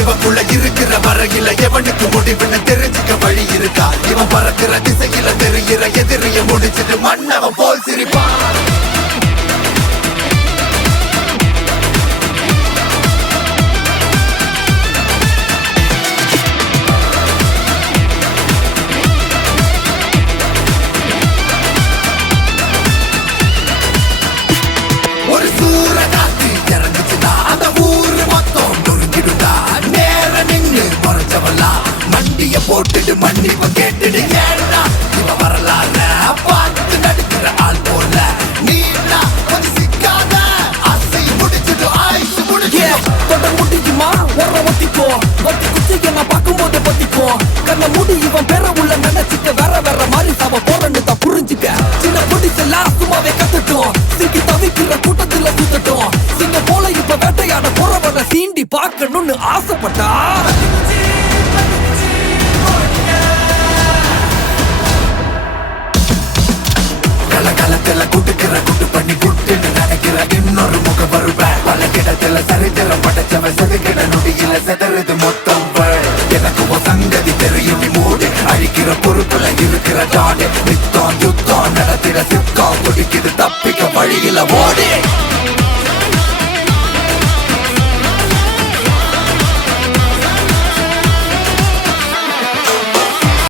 இவக்குள்ள இருக்கிற வரையில எவனுக்கு முடிவுன்னு தெரிஞ்சுக்க வழி இருக்கா? இவன் பறக்கிற திசையில தெரிகிற எதிரிய முடிச்சிட்டு மன்னவன் போல் சிரிப்பான். ஒரு சூற காத்து இறங்குச்சுதா அந்த ஊரு மொத்தம் நொறுங்கிடுதா. நேர நின்னு மறைச்சவல்லா மண்டிய போட்டுட்டு மன்னிப்ப கேட்டுடு. ஏன்னா இவ வரலாற பார்த்து நடுக்கிற ஆள் போல நீனா கொஞ்சம் சிக்காத. ஆசை முடிச்சுட்டு ஆயுசு முடிச்சு தொட முடியுமா ஒர ஒத்திக்கோ. ஒத்தி குச்சிக்க நான் பார்க்கும் போது பத்திக்கோ. கண்ண மூடி இவன் பெற உள்ள நினைச்சுக்க வேற வேற மாதிரி சாவ போறன்னு தான் புரிஞ்சுக்க. சின்ன பொடிச்செல்லாம் சும்மாவே கத்துட்டோம். சிக்கி தவிக்கிற கூட்டத்துல சுத்தட்டும். சிங்க போல இப்ப வேட்டையாட போறவன சீண்டி பார்க்கணும்னு ஆசைப்பட்டா கலகலத்துல குட்டுக்கிற குட்டு பண்ணி குட்டுன்னு நினைக்கிற இன்னொரு முக வருவேன். பல கிடத்துல சரித்திரம் படைச்சவன் செதுக்கிற